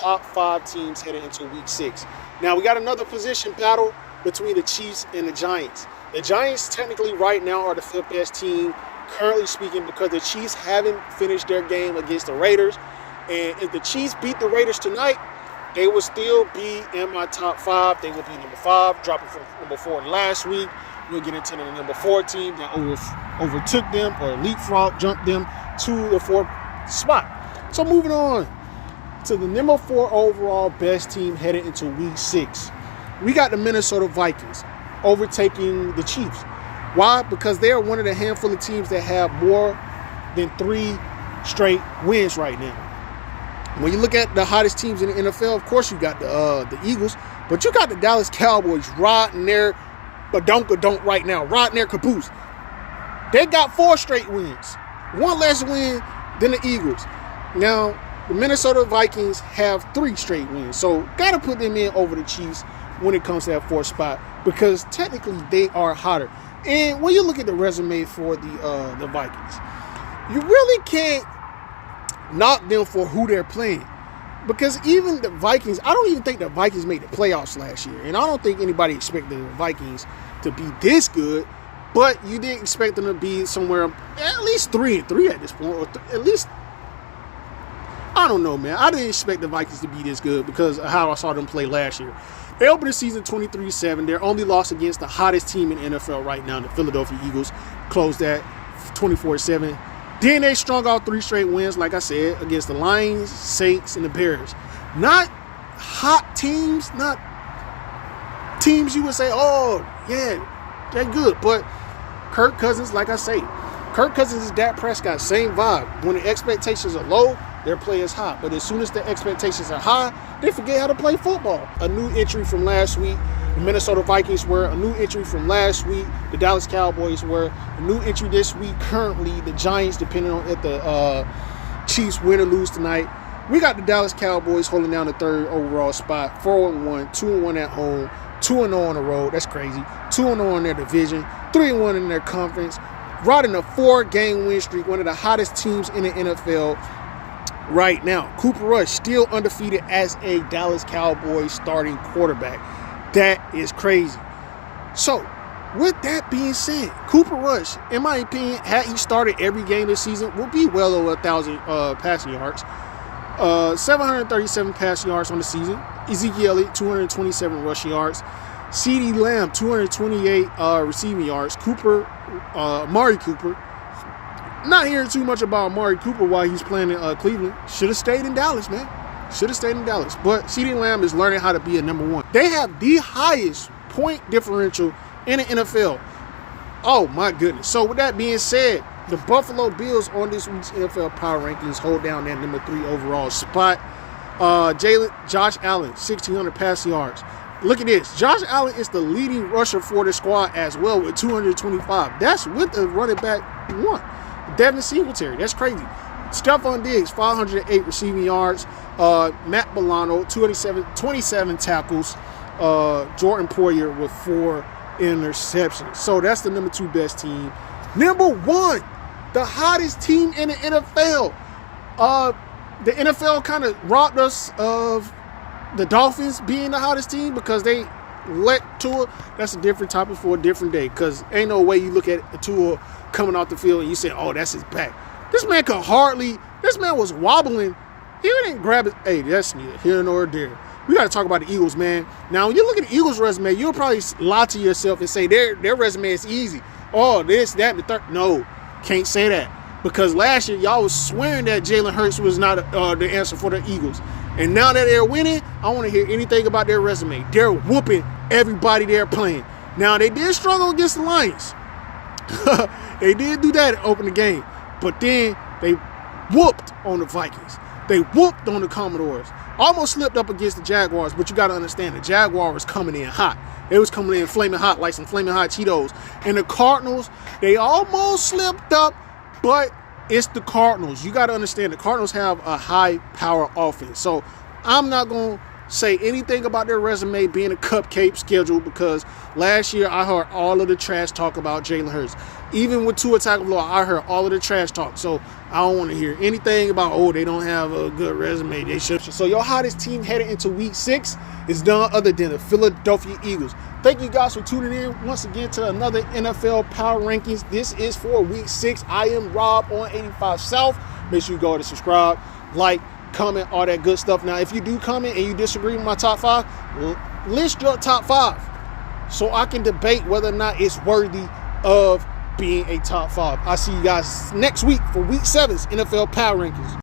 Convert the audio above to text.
top 5 teams headed into week 6. Now, we got another position battle between the Chiefs and the Giants. The Giants technically right now are the 5th best team, currently speaking, because the Chiefs haven't finished their game against the Raiders. And if the Chiefs beat the Raiders tonight, they will still be in my top 5. They will be number 5, dropping from number 4 last week. We'll get into the number 4 team that overtook them or leapfrog jumped them to the 4th spot. So moving on to the number 4 overall best team headed into week 6. We got the Minnesota Vikings overtaking the Chiefs. Why? Because they are one of the handful of teams that have more than 3 straight wins right now. When you look at the hottest teams in the NFL, of course you got the Eagles, but you got the Dallas Cowboys riding their badonka-donk right now, riding their caboose. They got 4 straight wins, 1 less win than the Eagles. Now, the Minnesota Vikings have 3 straight wins, so got to put them in over the Chiefs when it comes to that 4th spot, because technically they are hotter. And when you look at the resume for the Vikings, you really can't knock them for who they're playing, because even the Vikings, I don't even think the Vikings made the playoffs last year, and I don't think anybody expected the Vikings to be this good, but you didn't expect them to be somewhere at least 3-3 at this point, or at least, I don't know, man. I didn't expect the Vikings to be this good because of how I saw them play last year. They opened the season 23-7. Their only loss against the hottest team in the NFL right now, the Philadelphia Eagles, closed that 24-7. Then they strung out 3 straight wins, like I said, against the Lions, Saints, and the Bears. Not hot teams, not teams you would say, oh, yeah, they're good. But Kirk Cousins, like I say, Kirk Cousins is Dak Prescott, same vibe. When the expectations are low, their play is high. But as soon as the expectations are high, they forget how to play football. A new entry from last week, the Minnesota Vikings were. A new entry from last week, the Dallas Cowboys were. A new entry this week, currently, the Giants, depending on if the Chiefs win or lose tonight. We got the Dallas Cowboys holding down the 3rd overall spot, 4-1, 2-1 at home, 2-0 on the road. That's crazy. 2-0 in their division, 3-1 in their conference. Riding a 4-game win streak, one of the hottest teams in the NFL right now. Cooper Rush still undefeated as a Dallas Cowboys starting quarterback. That is crazy. So, with that being said, Cooper Rush, in my opinion, had he started every game this season, would be well over 1,000 passing yards. 737 passing yards on the season. Ezekiel Elliott, 227 rushing yards. CeeDee Lamb, 228 receiving yards. Amari Cooper. Not hearing too much about Amari Cooper while he's playing in Cleveland. Should have stayed in Dallas, man. Should have stayed in Dallas. But CeeDee Lamb is learning how to be a number 1. They have the highest point differential in the NFL. Oh, my goodness. So, with that being said, the Buffalo Bills on this week's NFL Power Rankings hold down that number 3 overall spot. Josh Allen, 1,600 passing yards. Look at this. Josh Allen is the leading rusher for the squad as well with 225. That's with the running back 1. Devin Singletary. That's crazy. Stephon Diggs, 508 receiving yards. Matt Milano, 27 tackles. Jordan Poyer with 4 interceptions. So that's the number 2 best team. Number 1, the hottest team in the NFL. The NFL kind of robbed us of the Dolphins being the hottest team because they let Tua. That's a different topic for a different day, because ain't no way you look at Tua coming off the field and you say, oh, that's his back. This man was wobbling. He didn't grab it. Hey, that's neither here nor there. We got to talk about the Eagles, man. Now, when you look at the Eagles' resume, you'll probably lie to yourself and say their resume is easy. Oh, this, that, and the third. No, can't say that. Because last year, y'all was swearing that Jalen Hurts was not the answer for the Eagles. And now that they're winning, I want to hear anything about their resume. They're whooping everybody they're playing. Now, they did struggle against the Lions. They did do that to open the game. But then they whooped on the Vikings. They whooped on the Commodores. Almost slipped up against the Jaguars, but you got to understand, the Jaguars was coming in hot. They was coming in flaming hot like some flaming hot Cheetos. And the Cardinals, they almost slipped up, but it's the Cardinals. You got to understand, the Cardinals have a high-power offense. So I'm not going to say anything about their resume being a cupcake schedule, because last year I heard all of the trash talk about Jalen Hurts. Even with Tua Tagovailoa, I heard all of the trash talk. So I don't want to hear anything about, oh, they don't have a good resume. They should. So your hottest team headed into week 6 is none other than the Philadelphia Eagles. Thank you guys for tuning in once again to another NFL Power Rankings. This is for week 6. I am Rob on 85 South. Make sure you go to subscribe, like, comment, all that good stuff. Now, if you do comment and you disagree with my top 5, list your top 5 so I can debate whether or not it's worthy of being a top 5. I'll see you guys next week for week 7's NFL Power Rankings.